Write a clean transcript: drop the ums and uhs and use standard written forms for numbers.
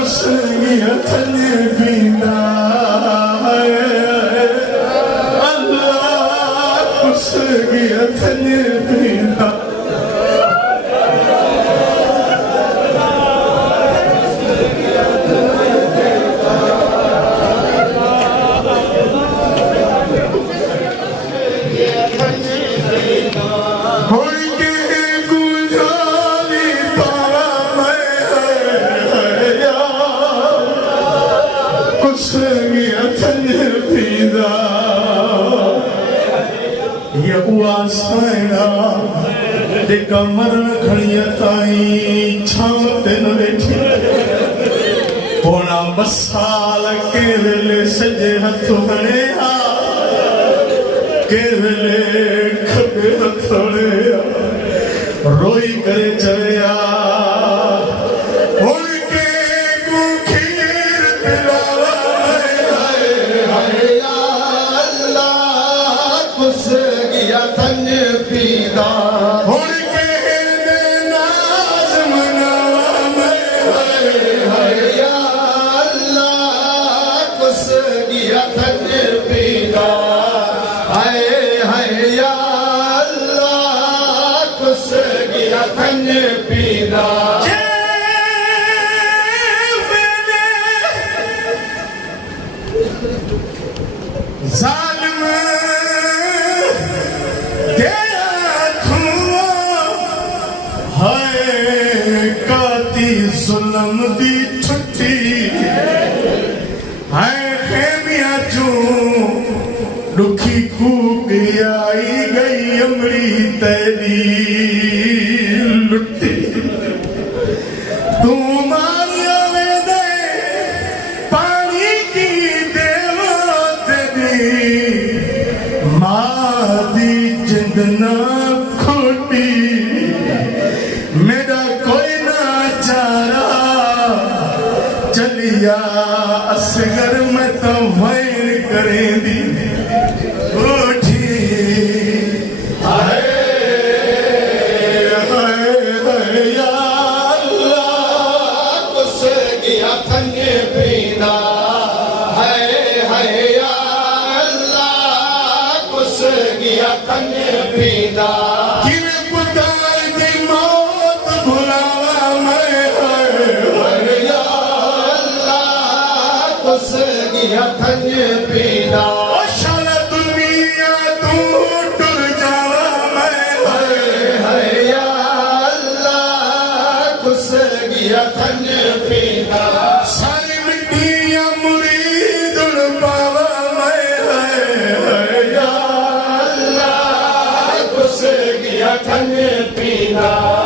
कुसगिया थन पींदा अल्लाह कुसगिया थन पींदा कमर खड़िया ताई छाव तेन बैठी पोना बसाल के वेले सजे हथ हणे के वेले खबे हथ रोई करे चया जुल्म दी छुट्टी है खेमिया चू दुखी खूब आई गई अमरी तेरी लुट्टी तू मारिया में दे पानी की देवत दी मादी जिंदना खोटी मेरा कोई ना चारा चलिया असगर में तो वैर करेंदी उठी हाय हाय हाय या अल्लाह कुसगिया थन पींदा हाय हाय या अल्लाह कुसगिया थन पींदा थन पींदा शाला दुनिया तू टुर जावा मैं है या अल्लाह कुसगिया थन पींदा सारी मिट्टियां मुरीद पावा मैं है या अल्लाह कुसगिया थन पींदा